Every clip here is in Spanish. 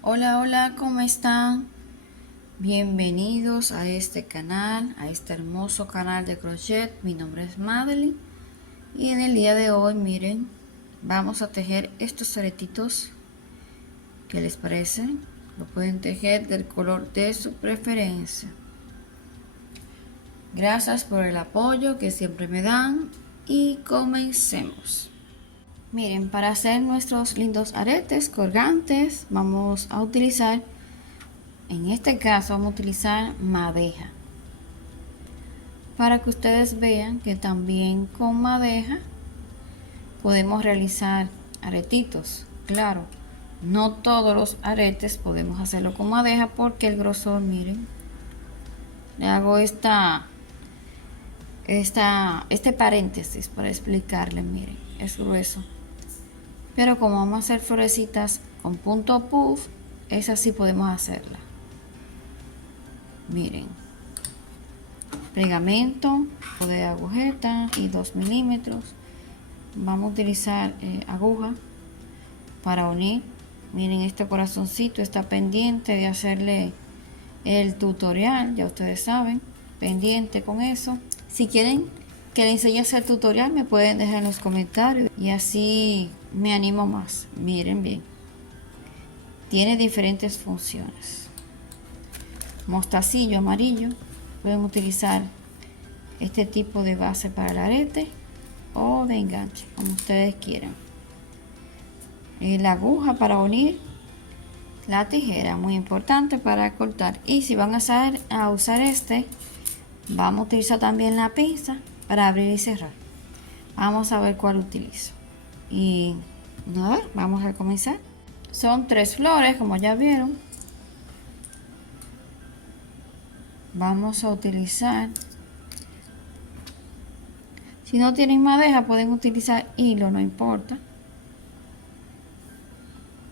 Hola, hola, ¿cómo están? Bienvenidos a este canal, a este hermoso canal de crochet. Mi nombre es Madeline y en el día de hoy, miren, vamos a tejer estos aretitos. ¿Qué les parece? Lo pueden tejer del color de su preferencia. Gracias por el apoyo que siempre me dan y comencemos. Miren, para hacer nuestros lindos aretes colgantes vamos a utilizar, en este caso vamos a utilizar madeja, para que ustedes vean que también con madeja podemos realizar aretitos. Claro, no todos los aretes podemos hacerlo con madeja porque el grosor, miren, le hago este paréntesis para explicarles, miren, es grueso. Pero como vamos a hacer florecitas con punto puff, esa sí podemos hacerla. Miren, pegamento de agujeta y 2 milímetros. Vamos a utilizar aguja para unir. Miren, este corazoncito está pendiente de hacerle el tutorial, ya ustedes saben, pendiente con eso. Si quieren que les enseñe a hacer tutorial, me pueden dejar en los comentarios y así me animo más. Miren bien, tiene diferentes funciones. Mostacillo amarillo, pueden utilizar este tipo de base para el arete o de enganche, como ustedes quieran. La aguja para unir, la tijera, muy importante para cortar. Y si van a usar este, vamos a utilizar también la pinza para abrir y cerrar. Vamos a ver cuál utilizo. Y nada, vamos a comenzar. Son 3 flores, como ya vieron. Vamos a utilizar, si no tienen madeja pueden utilizar hilo, no importa.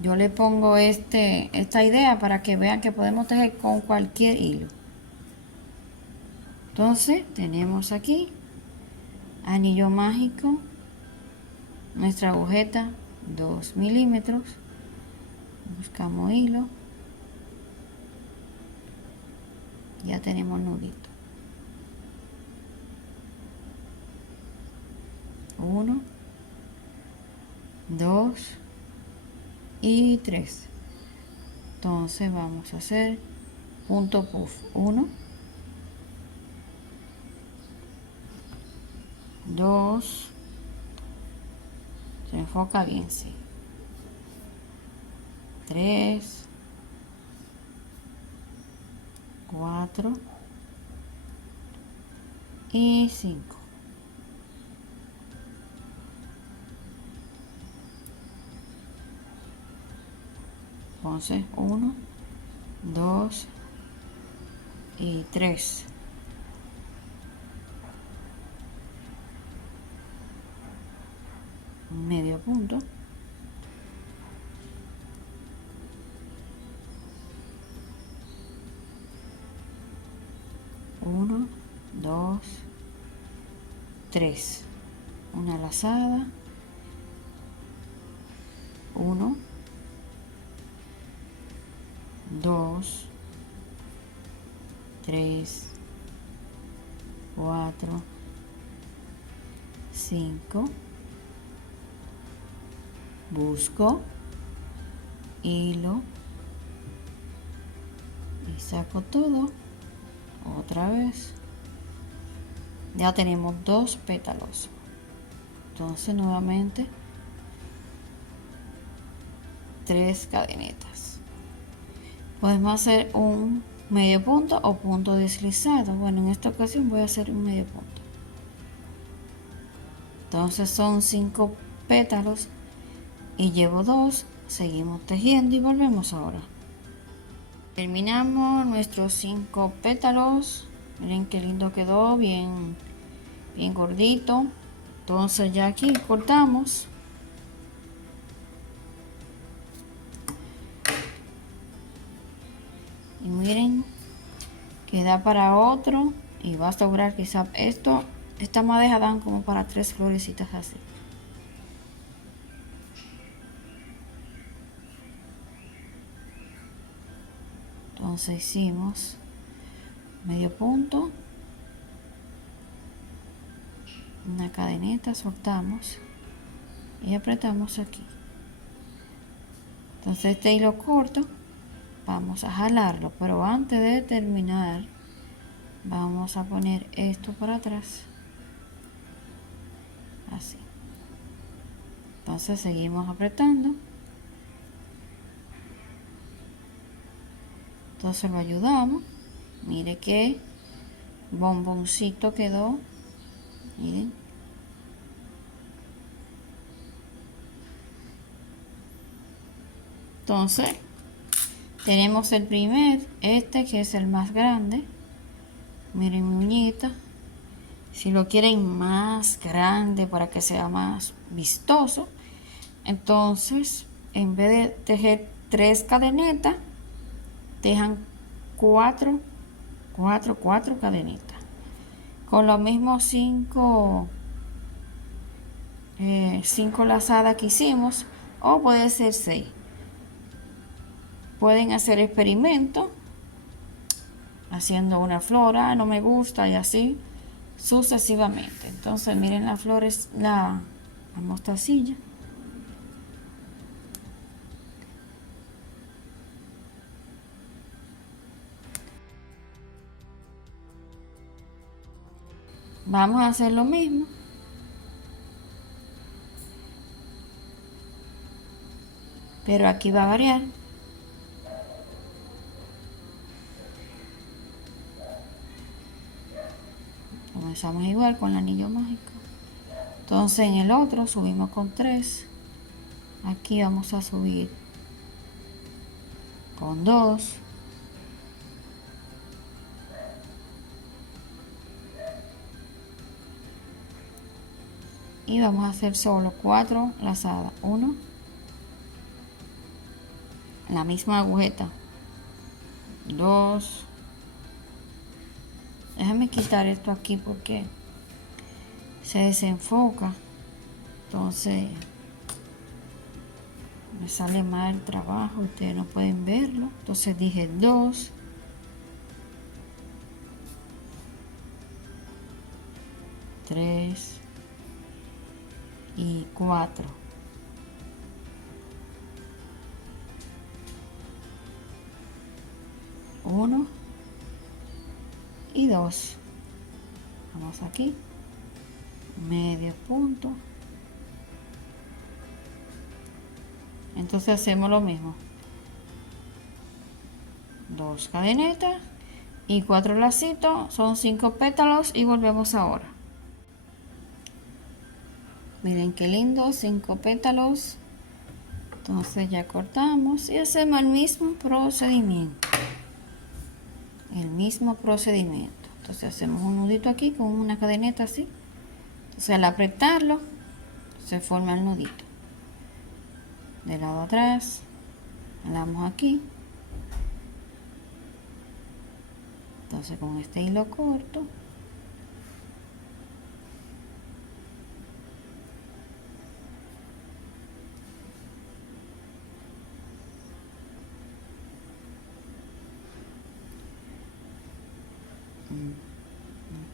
Yo le pongo esta idea para que vean que podemos tejer con cualquier hilo. Entonces tenemos aquí anillo mágico, nuestra agujeta 2 milímetros, buscamos hilo, ya tenemos nudito. 1, 2 y 3. Entonces vamos a hacer punto puff. 1, 2, se enfoca bien, sí. 3, 4 y 5. Entonces 1, 2 y 3. Medio punto. 1, 2, 3. Una lazada. 1, 2, 3, 4, 5. Busco hilo y saco todo otra vez. Ya tenemos 2 pétalos. Entonces nuevamente 3 cadenitas. Podemos hacer un medio punto o punto deslizado. Bueno, en esta ocasión voy a hacer un medio punto. Entonces son 5 pétalos y llevo 2. Seguimos tejiendo y volvemos ahora. Terminamos nuestros 5 pétalos. Miren qué lindo quedó, bien gordito. Entonces ya aquí cortamos. Y miren, queda para otro y va a sobrar quizá esta madeja dan como para 3 florecitas así. Entonces hicimos medio punto, una cadeneta, soltamos y apretamos aquí. Entonces este hilo corto vamos a jalarlo, pero antes de terminar vamos a poner esto para atrás, así. Entonces seguimos apretando. Entonces lo ayudamos. Mire qué bomboncito quedó. Miren. Entonces tenemos el primer, este que es el más grande. Miren mi uñita. Si lo quieren más grande para que sea más vistoso, entonces en vez de tejer 3 cadenetas, tejan 4 cadenitas con los mismos 5 lazadas que hicimos, o puede ser 6. Pueden hacer experimentos haciendo una flora, no me gusta, y así sucesivamente. Entonces miren las flores, la mostacilla. Vamos a hacer lo mismo, pero aquí va a variar. Comenzamos igual con el anillo mágico. Entonces en el otro subimos con 3. Aquí vamos a subir con 2. Y vamos a hacer solo 4 lazadas. 1, la misma agujeta. 2. Déjame quitar esto aquí porque se desenfoca. Entonces me sale mal el trabajo, ustedes no pueden verlo. Entonces dije 2, 3 y 4. Uno y 2. Vamos aquí, medio punto. Entonces hacemos lo mismo, 2 cadenetas y 4 lacitos, son 5 pétalos, y volvemos ahora. Miren qué lindo, 5 pétalos. Entonces ya cortamos y hacemos el mismo procedimiento. Entonces hacemos un nudito aquí con una cadeneta así. Entonces al apretarlo se forma el nudito. De lado atrás, jalamos aquí. Entonces con este hilo corto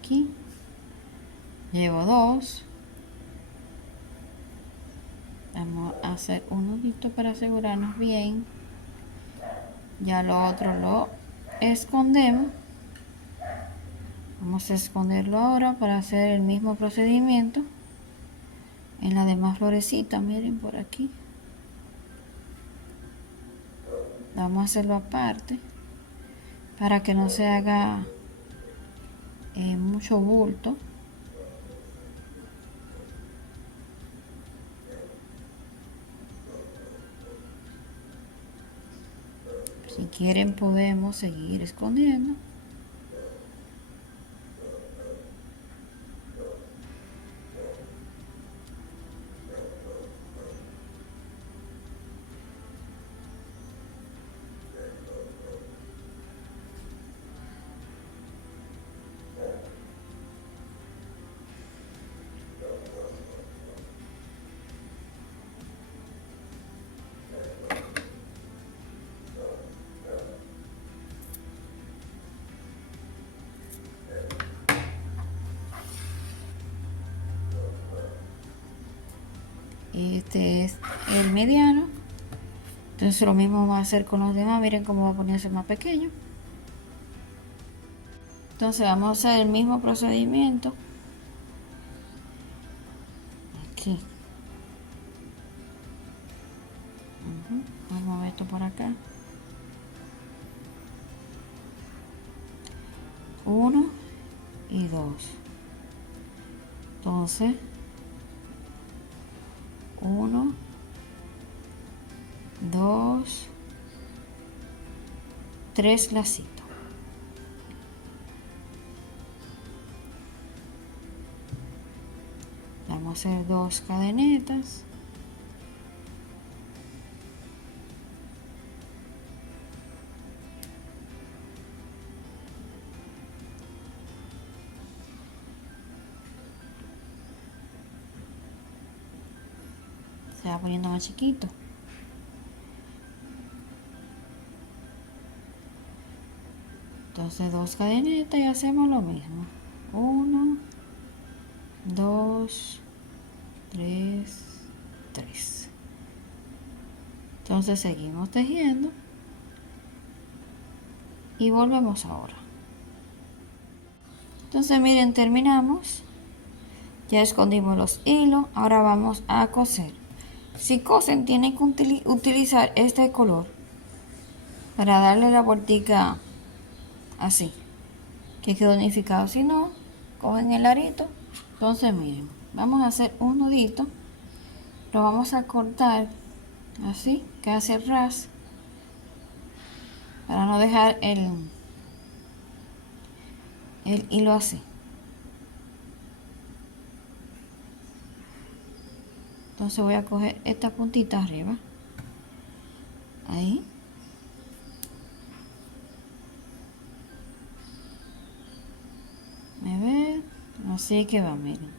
aquí llevo 2. Vamos a hacer un nudito para asegurarnos bien. Ya lo otro lo escondemos. Vamos a esconderlo ahora para hacer el mismo procedimiento en la demás florecita. Miren por aquí, vamos a hacerlo aparte para que no se haga mucho bulto. Si quieren podemos seguir escondiendo. Este es el mediano. Entonces lo mismo va a hacer con los demás. Miren cómo va a ponerse más pequeño. Entonces vamos a hacer el mismo procedimiento aquí. Vamos a ver esto por acá. 1 y 2. Entonces 1, 2, 3 lacitos. Vamos a hacer 2 cadenetas. Se va poniendo más chiquito. Entonces 2 cadenetas y hacemos lo mismo. 1, 2, 3, 3. Entonces seguimos tejiendo y volvemos ahora. Entonces miren, terminamos. Ya escondimos los hilos. Ahora vamos a coser. Si cosen, tienen que utilizar este color para darle la vueltica así, que quede unificado. Si no, cogen el arito. Entonces miren, vamos a hacer un nudito. Lo vamos a cortar así, que hace el ras, para no dejar el hilo así. Entonces voy a coger esta puntita arriba, ahí, me ve, así que va, miren.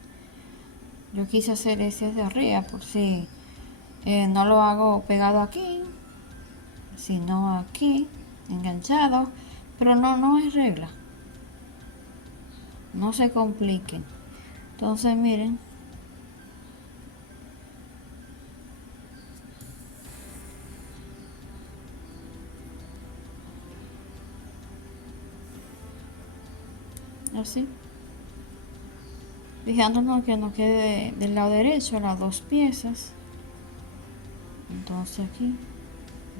Yo quise hacer ese de arriba por si no lo hago pegado aquí, sino aquí, enganchado, pero no es regla. No se compliquen. Entonces miren, así, fijándonos que nos quede del lado derecho las dos piezas. Entonces aquí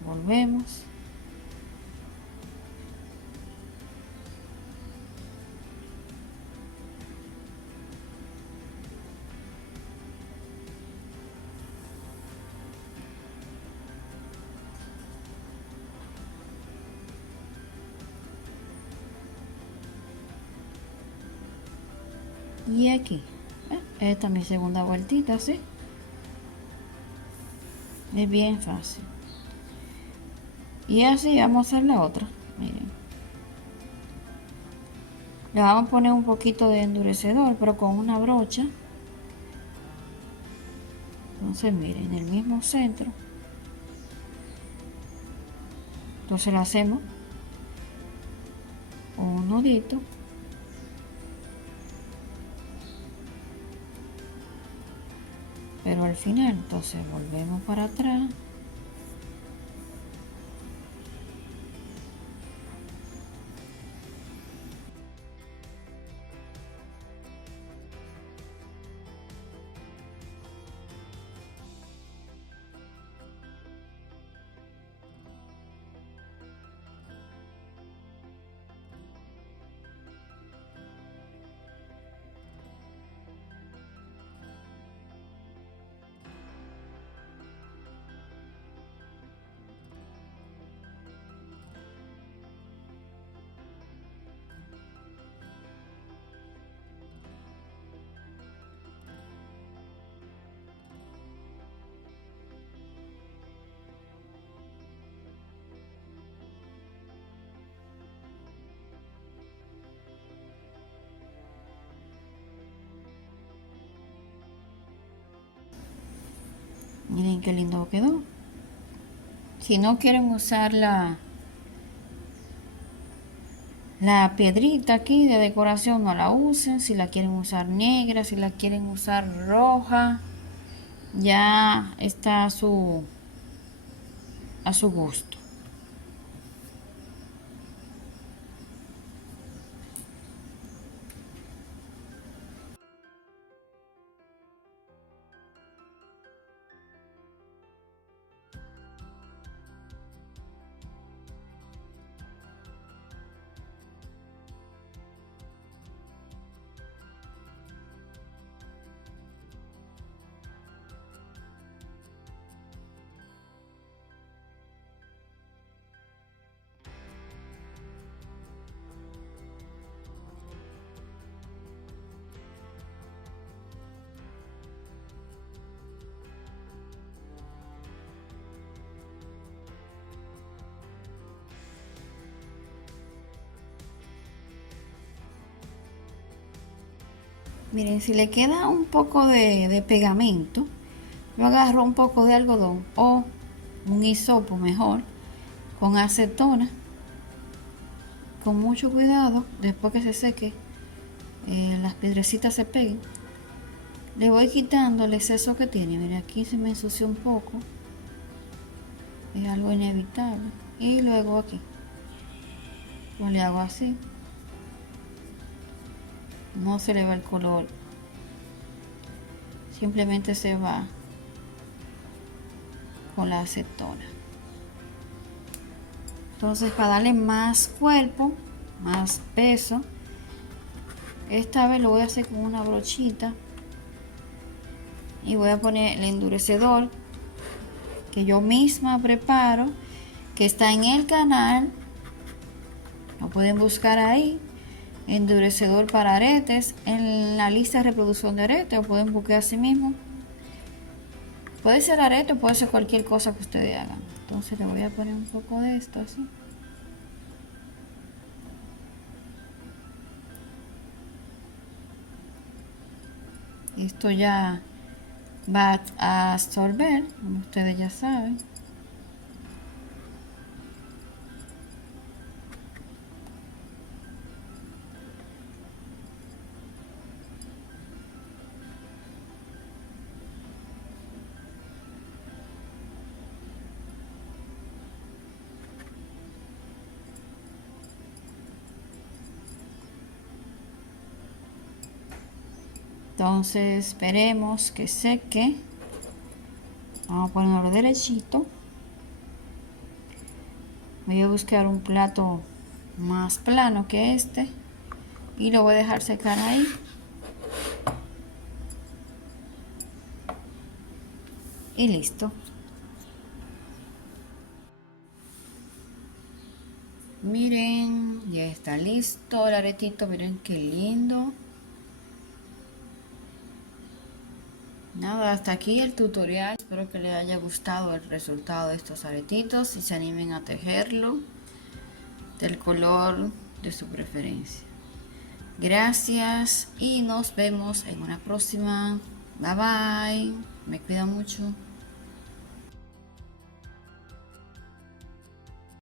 volvemos. Y aquí, esta es mi segunda vueltita, ¿sí? Es bien fácil. Y así vamos a hacer la otra, miren. Le vamos a poner un poquito de endurecedor, pero con una brocha. Entonces miren, en el mismo centro. Entonces lo hacemos un nudito. Pero al final, entonces volvemos para atrás. Miren qué lindo quedó. Si no quieren usar la piedrita aquí de decoración, no la usen. Si la quieren usar negra, si la quieren usar roja, ya está a su gusto. Miren, si le queda un poco de pegamento, yo agarro un poco de algodón o un hisopo mejor con acetona, con mucho cuidado. Después que se seque, las piedrecitas se peguen, le voy quitando el exceso que tiene. Miren, aquí se me ensució un poco, es algo inevitable. Y luego aquí yo le hago así, no se le va el color, simplemente se va con la acetona. Entonces, para darle más cuerpo, más peso, esta vez lo voy a hacer con una brochita y voy a poner el endurecedor que yo misma preparo, que está en el canal, lo pueden buscar ahí, endurecedor para aretes, en la lista de reproducción de aretes, o pueden buscar así mismo. Puede ser arete o puede ser cualquier cosa que ustedes hagan. Entonces le voy a poner un poco de esto así. Esto ya va a absorber, como ustedes ya saben. Entonces esperemos que seque. Vamos a ponerlo derechito. Voy a buscar un plato más plano que este y lo voy a dejar secar ahí. Y listo. Miren, ya está listo el aretito. Miren qué lindo. Nada, hasta aquí el tutorial. Espero que les haya gustado el resultado de estos aretitos y se animen a tejerlo del color de su preferencia. Gracias y nos vemos en una próxima. Bye bye. Me cuidan mucho.